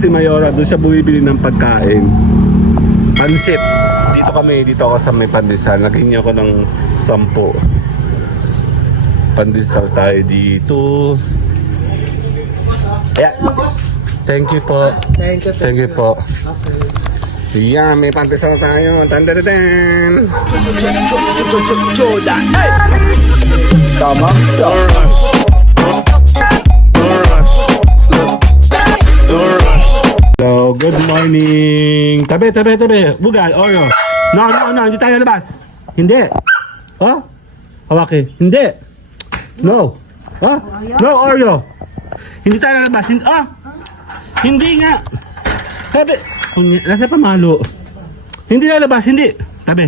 si Mayora, doon siya bumibili ng pagkain. Pansit. Dito ako sa may pandesal. Naghingi ako ng 10. Pandesal tayo dito. Ayan. Thank you po. Thank you po. Yan, may pandesal tayo. Tan-tan-tan! Jordan. Tama? So, good morning. Tabi. Bugal, Oreo. No, hindi tayo labas. Hindi. Oh? Hawaki. Hindi. No. Oh? No, Oreo. Hindi tayo labas. Hindi nga. Tabi. Nasa pamalo. Hindi lalabas, hindi. Tabi.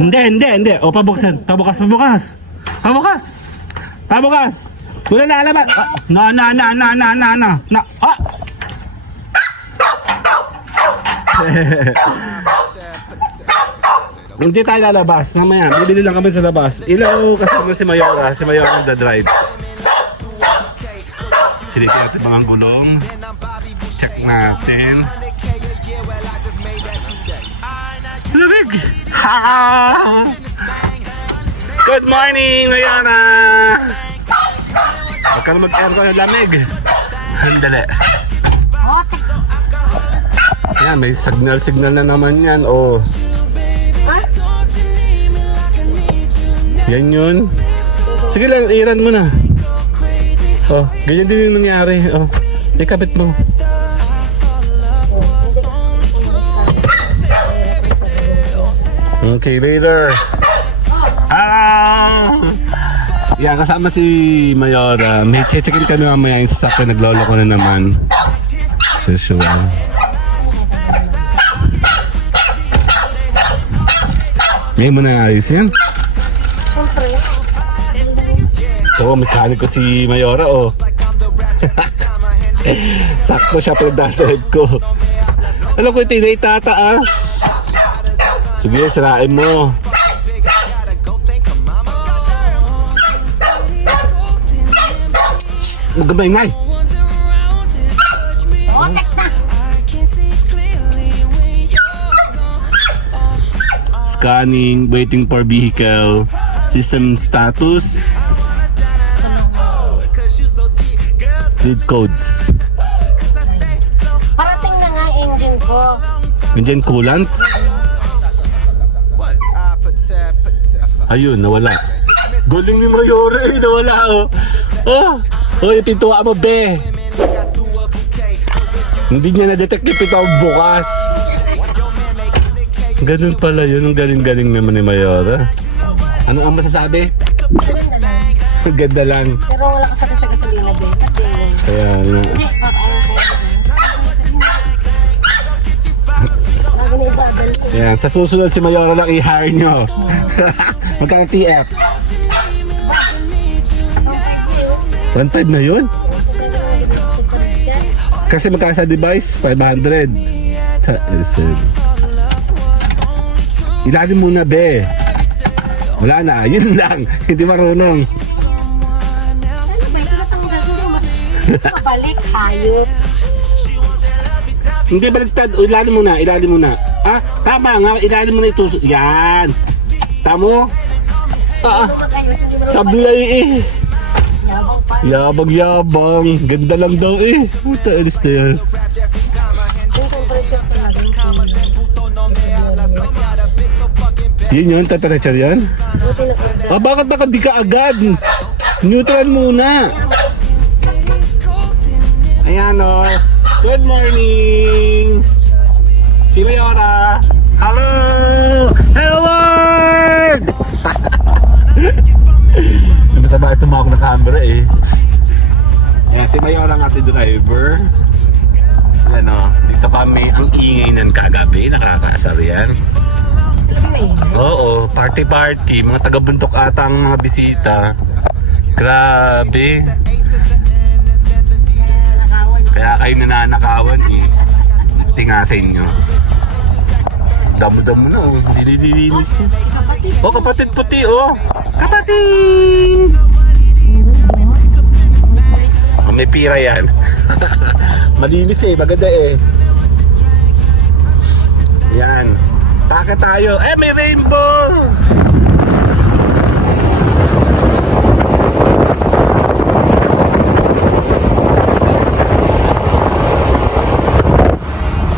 Hindi. O, pabukasan. Pabukas. Wala lalabas. No. Hindi tayo lalabas. Mamaya, bibili lang kami sa labas. Ilaw kasama si Mayora. Si Mayora nagda-drive. Silipin natin mga gulong. Check natin. Lamig! Good morning, Mayora! Huwag ka na mag-aircon ng lamig. Handali. Yan, may signal na naman yan. Oh. Yan yun. Sige lang, iran mo na. Oh, ganyan din yung nangyari. Oh, ikapit mo. Okay, later. Yan, kasama si Mayora. May checkin kami mamaya yung sasakyan. Naglolo ko na naman. Sure. Ngayon mo na ayos yan? Oo, mekaniko si Mayora, oh. Sakto siya pinagdadrive ko. Alam ko, ito na itataas. Sige, sirain mo. Shhh! Magabay nga eh. Scanning, waiting for vehicle. System status. Read codes. Parating na nga engine ko. Engine coolant. Ayun, nawala. Galing ni Mayora eh, nawala oh. Oh, ipintuwa mo be. Hindi niya na-detect yung pintuwa bukas. Ganun pala yun, ang galing-galing naman ni Mayora. Ano ang masasabi? Ganda lang. Pero wala ka sa gasolina, be. Kaya nga. Yan, sa susunod si Mayora lang i-hire nyo. Magkano TF? 1.5 na yun? Kasi magkano sa device? 500. Ilalim muna be. Wala na, yun lang. Hindi marunong. Ano ba? Ito natanggal. Hindi mo balik, hayop. Hindi baliktad. Ilalim muna. Tama nga. Ilalim muna ito. Yan. Tamo? Sablay eh. Yabang. Ganda lang daw eh. Puta, alis na yan. Yun, temperature yan? Bakit di ka agad? Neutral muna. Ayan o. Good morning. Si Mayora. Hello. Hello world. Masama tumawag na camera eh. Ayan, si Mayora ang ating driver. Ayan o. Dito kami. Ang ingay ng kagabi. Nakakaasar yan. Oo, party. Mga taga-bundok ata ang mga bisita. Grabe. Kaya kayo nananakawan eh. Tingasin nyo. Damo-damo na oh. Dililinis yun. Oh, kapatid puti oh. Kapatid! may pira yan. Malinis eh, maganda eh. Yan. Taka tayo. Eh, may rainbow!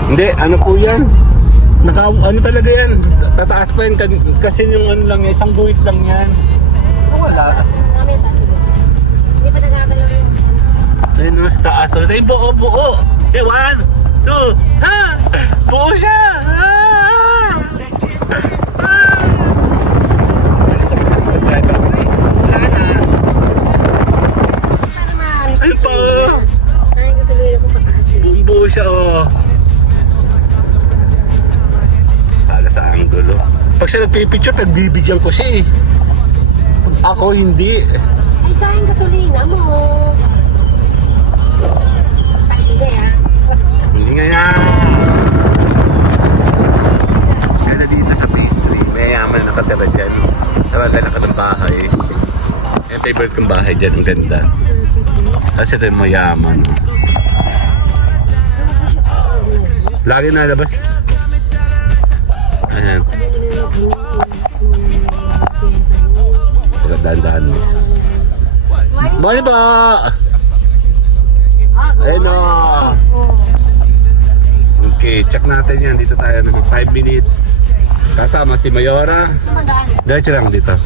Hindi, ano po yan? Ano talaga yan? Tataas pa yan kasi yung ano lang, isang guhit lang yan. Wala. Kami taas ulit. Hindi pa nagagalaw yun. Ayun naman sa taas. So, rainbow, oh, buo. Eh, 1, 2, ha! Buo siya! Basta mas mag-drive ako eh. Wala na. Para maalis Ayun pa. Sayang gasolina ko pataas eh. Buong buo siya, oh. Sala sa anggulo. Pag siya nagpipicture, nagbibigyan ko siya eh. Pag ako, hindi. Ay, sayang gasolina mo. Hindi ah. Hindi nga yan. Kaya dito sa pastry, may yaman na nakatira dyan. Nabagala ka ng bahay. Yung favorite kong bahay dyan, ang ganda. Kasi ito yung mayaman. Lagi nalabas. Ayan. Dahan-dahan mo. Morning ba? Ayun o. Okay, check natin yan. Dito tayo naman 5 minutes. Kasama si Mayora. Diretso lang dito.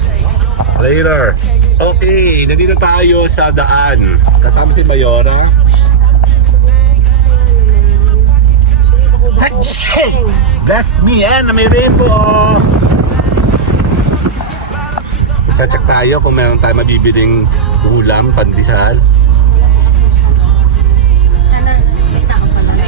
Later. Okay, nandito tayo sa daan. Kasama si Mayora. Bless me na may rainbow. Check tayo kung meron tayo mabibiling ulam, pandesal. Sana, kita ko pala.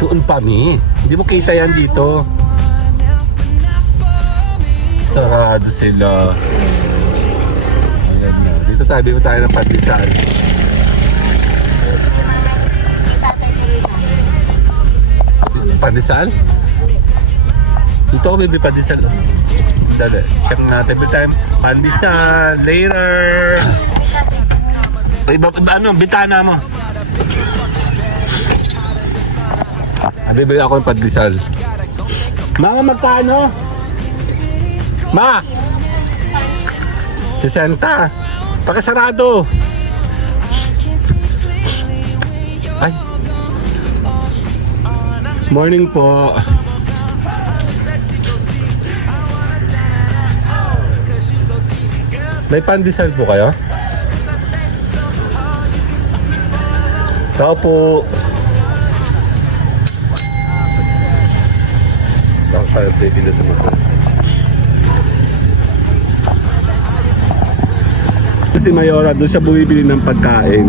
Tuon pa mi. Hindi mo kita yan dito. Sarado sila. Ayan na. Dito tayo, bibili tayo ng pandesal. Pandesal? Dito ako bibili pandesal. Dali, check natin. Bibili tayo pandesal. Later! Iba, ano, bitana mo. Bibili ako ng pandesal. Mga magkano? Ma! 60. Pakasarado. Ay. Morning po. May pandesal po kayo? Tao po. Baka kayo pwede na tumutulog. Si Mayora, doon siya bumibili ng pagkain.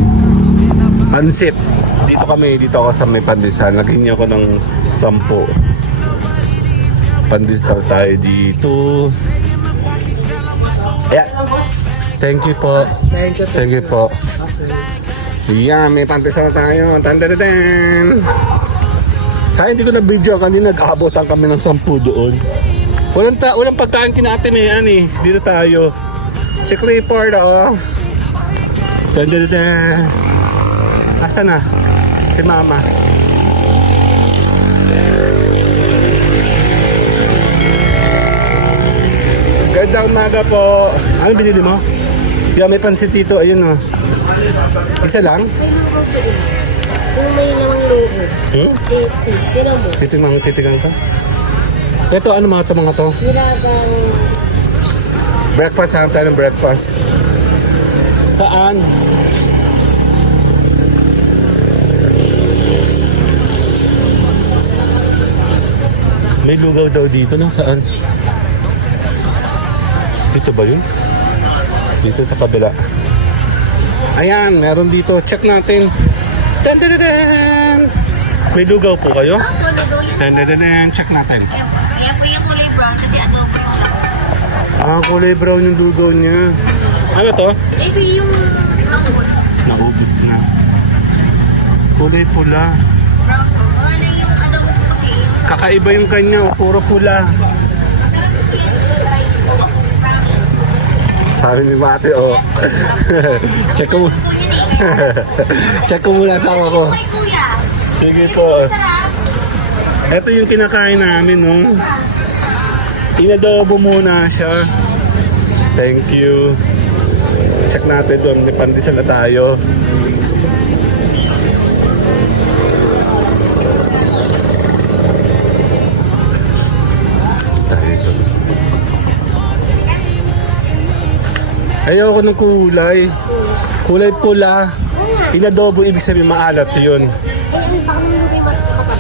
Pansit. Dito ako sa may pandesal. Naghingi ako ng 10. Pandesal tayo dito. Ayan. Thank you po. Thank you po. Yan, may pandesal tayo. Tan-tan-tan. Sayang hindi ko na video kanina nag-aabotan kami ng 10 doon. Walang pagkain kinate may ani. Dito tayo. Si Clifford, oh. Dun-dun-dun. Asa na? Si Mama. Gandang umaga po. Ano binili mo? Yeah, may pansit dito. Ayun, oh. Isa lang? Kung may lamang loob. Tinan mo. Titingnan ka? Ito, ano mga to? Nilagang Breakfast, hanap tayo ng breakfast. Saan? May lugaw daw dito. Saan? Dito ba yun? Dito sa kabila. Ayan, meron dito. Check natin. Dan-dan-dan! May lugaw po kayo? Dan-dan-dan! Check natin. Kaya po yung kulay brown kasi adobo yung laman. Ah, kulay brown yung lugaw niya. Ano to? Maybe yung naubos. Naubos na. Kulay pula. Brown. Ano yung Kakaiba yung kanya, puro pula. Sabi ni Mate, oh. Check ko. Check ko muna sama ko. Kay kuya. Sige po. Ito yung kinakain namin, no? Inadobo muna siya. Thank you. Check natin doon. May pandesal na tayo. Tayo ito. Ayoko ng kulay. Kulay pula. Inadobo, ibig sabihin maalat yun.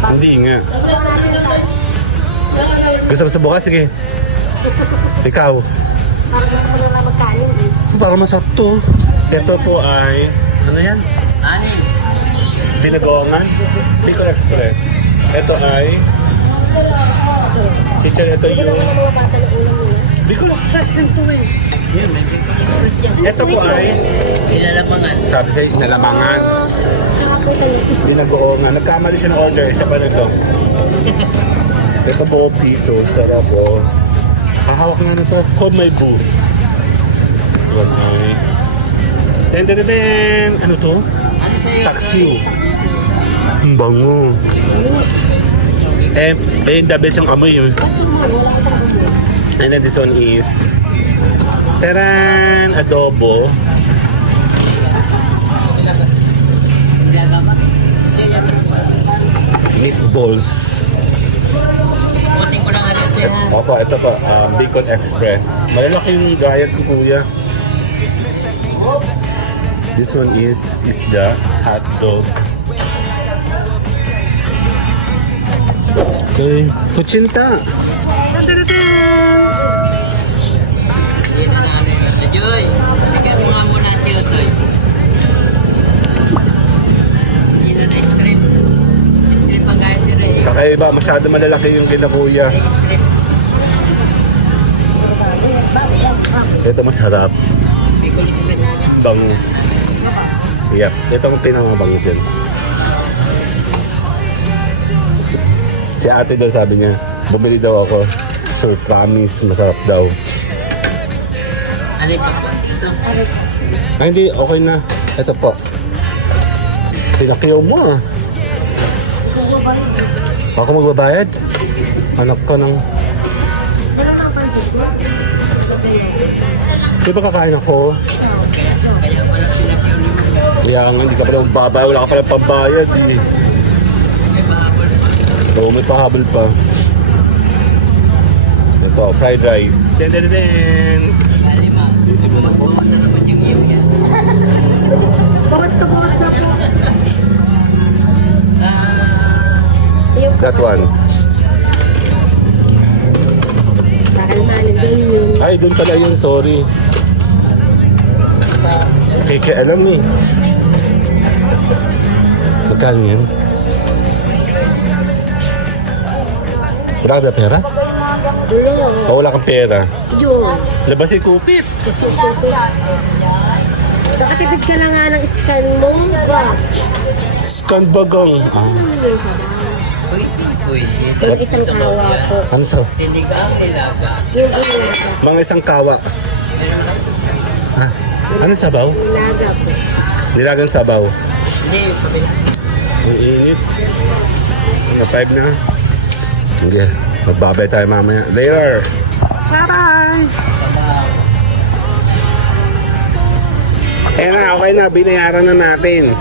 Hindi nga. Gusto mo sa bukas? Sige. Ikaw. Parang gusto ko na lang magkanin eh. Parang masarap to. Ito po ay, ano yan? Binagongan. Bicol Express. Ito ay, chichar, ito yung Mga bata na ulam nila. Bicol Express din po eh. Ito po ay, sabi sa'yo, inalamangan. Saka po sa Binagongan. Nagkamali siya ng order. Isa pa na ito. Ito buo piso. Sarap oh. Hahawak nga na ito. Hold my boo. This one ay... Ten. Ano to? Taxi. Ang bango. The best yung amoy yun. Ba't sumuhan? Wala ko tayong ulo. And then this one is... Taran! Adobo. Meatballs. Opo, ito po, Bicol Express. Malalaki yung gayat ko, kuya. This one is isda, hot dog. Okay, kuchinta. Joy, sige mo nga muna ang tiyotoy. Yun na ice cream. Ice cream pang gaya si Ray. Kakaiba, masyado malalaki yung kinakuya. Ito masarap. Bango. Yep, ito ang pinamabango dyan. Si ate daw sabi niya, bumili daw ako. Sir, promise, masarap daw. Ano yung pakabang dito? Ay, hindi, okay na. Ito po. Pinakyaw mo ah. Ako magbabayad? Anak ko ng... Di ba kakain ako? Kaya nga, hindi ka pala magbabayad. Wala ka pala pambayad eh. Oo, may pahabol pa. Ito, fried rice. Den. Kalima. Bukas na naman yung iyo yan. Bukas na po. Yung That one. kakalmanin din yun. Ay, doon pala yun. Sorry. Kaya alam eh. Magkano yan? Wala ka na pera? Dulo. O wala kang pera? Yun. Labas yung kupit. Nakatipid ka na nga ng scan mo. Ba? Scan bagang. Uy, Yung isang kawa po. Ano sa? hindi ka ilaga. Yung ilaga. Mga isang kawa. Ha? Ano sabaw? Ilaga po. Nilagang sabaw. Hindi, yung kabila. Ang init. Mga 5 na. Sige. Magbabay tayo mamaya. Later. Bye-bye. Na, okay na. Binayaran na natin.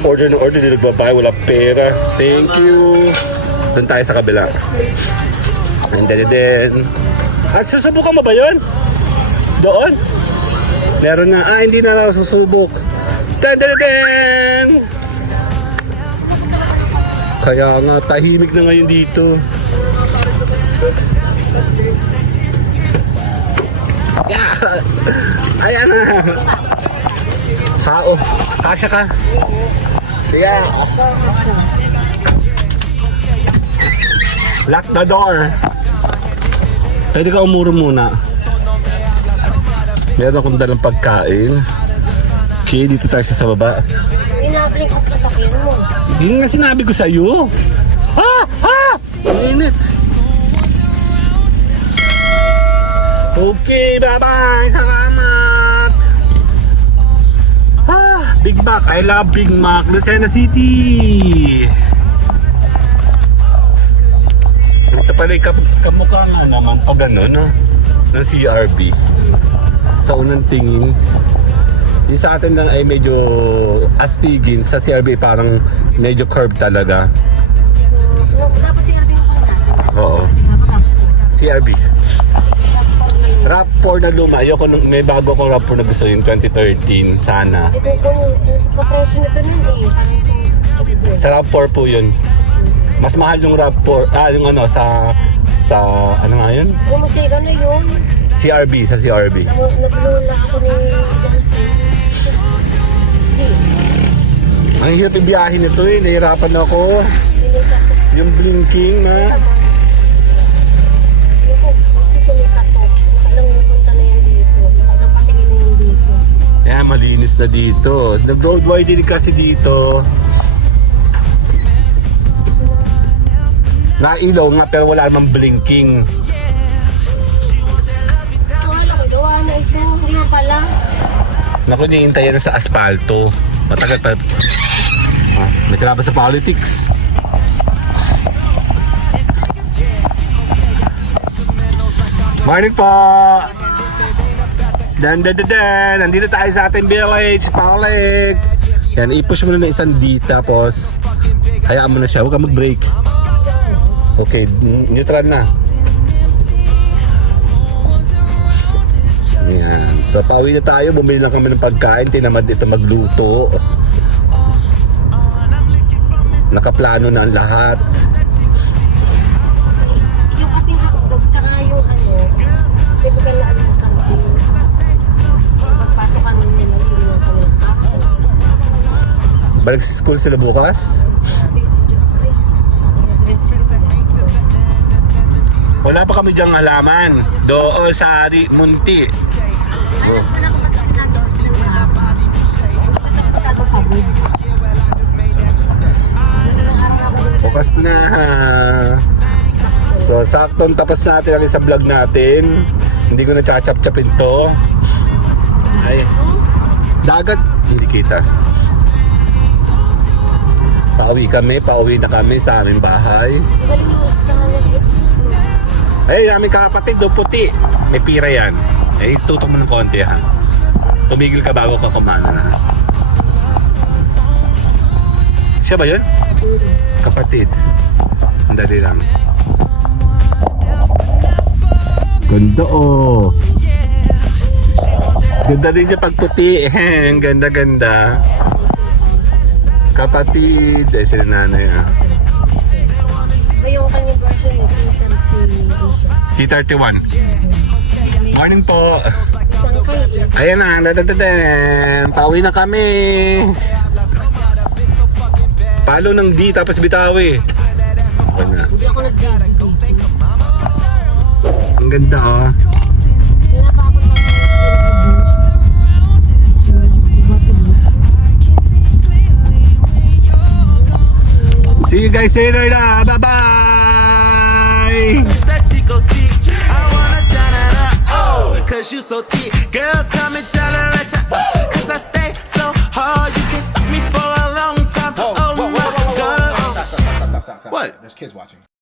Order na order. Di nagbabay. Wala pera. Thank you. Doon tayo sa kabila. And then. At susubukan mo ba yun? Doon? Meron na. Ah, hindi na raw susubok. Dan. Kaya nga, tahimik na ngayon dito. Yeah. Ayan na. Kao. Kasya ka. Sige. Lock the door. Pwede ka umuro muna. Meron akong dalang pagkain. Okay, dito tayo sa baba. Inabling at sasakyan mo. Yun nga sinabi ko sa'yo. Ah! Ang init. Okay, bye-bye. Salamat. Big Mac. I love Big Mac. Lucena City. Ito pala yung kamukha nga naman pag ano, no? Ng CRB. Sa unang tingin. Yung sa atin lang ay medyo astigin. Sa CRB parang medyo curved talaga. Dapat siya natin yung natin. Oo. CRB. RAV4 na luma. Ayoko nung may bago akong RAV4 na gusto yung 2013. Sana. Ito kung kapresyo nito nun eh. Parang Sa RAV4 po yun. Mas mahal yung RAV4. Yung ano sa ano nga yun? Bumutira na yun. CRB. Sa CRB. Nabulula ako ni Jansen. Ang hirap ibiyahin nito eh. Nahirapan ako. Yung blinking na. Susunita ko. Alam mo, punta na yan dito. Nakapatingin na yan dito. Kaya malinis na dito. Nag-road widening kasi dito. Nailaw nga pero wala namang blinking. Wala ko, gawa na ito. Hindi mo pala. Naku, niintayan na sa asfalto. Matagal pa. May kalaban sa politics. Morning po! Dan. Nandito tayo sa ating village, Paulik. Yan, i-push mo na isang D tapos hayaan mo na siya, huwag kang mag-brake. Okay, neutral na. Yan. So, pauwi na tayo. Bumili lang kami ng pagkain. Tinamad dito magluto. Nakaplano na ang lahat. Yung kasing hotdog, tsaka yung ano, hindi ko kailangan mo something. Kaya pagpasok kami nila, hindi mo kami nakapag. Balik sa school sila bukas? Wala pa kami dyang halaman. Doon sa Munti. Alam ko na kung masakit na doon sila mga kasi ako masyadong pagod. Bukas na. So, saktong tapos natin ang isang vlog natin. Hindi ko na chachap-chapin to. Ay. Dagat. Hindi kita. Pauwi na kami sa aming bahay. Galing mo sa Ay, aming kapatid do puti. May pira yan. Eh, tutok mo ng konti ha. Tumigil ka bago ka kumana na. Siya ba yun? Kapatid. Ang dali lang. Ganda oh. Ganda din niya pag puti. Ang ganda-ganda. Kapatid. Eh, sila nanay ah. yung kanyang version ni T31. Morning po. Isang kayo. Ayan na, dadadadam. Pauwi na kami. Palo ng D tapos Bitawi. Ayan na. Hindi ako nag-date. Ang ganda oh. Pinapakot na See you guys later na. Bye-bye! That Chico stick, I wanna da-da-da, oh, cause you so thick. Girls come and tell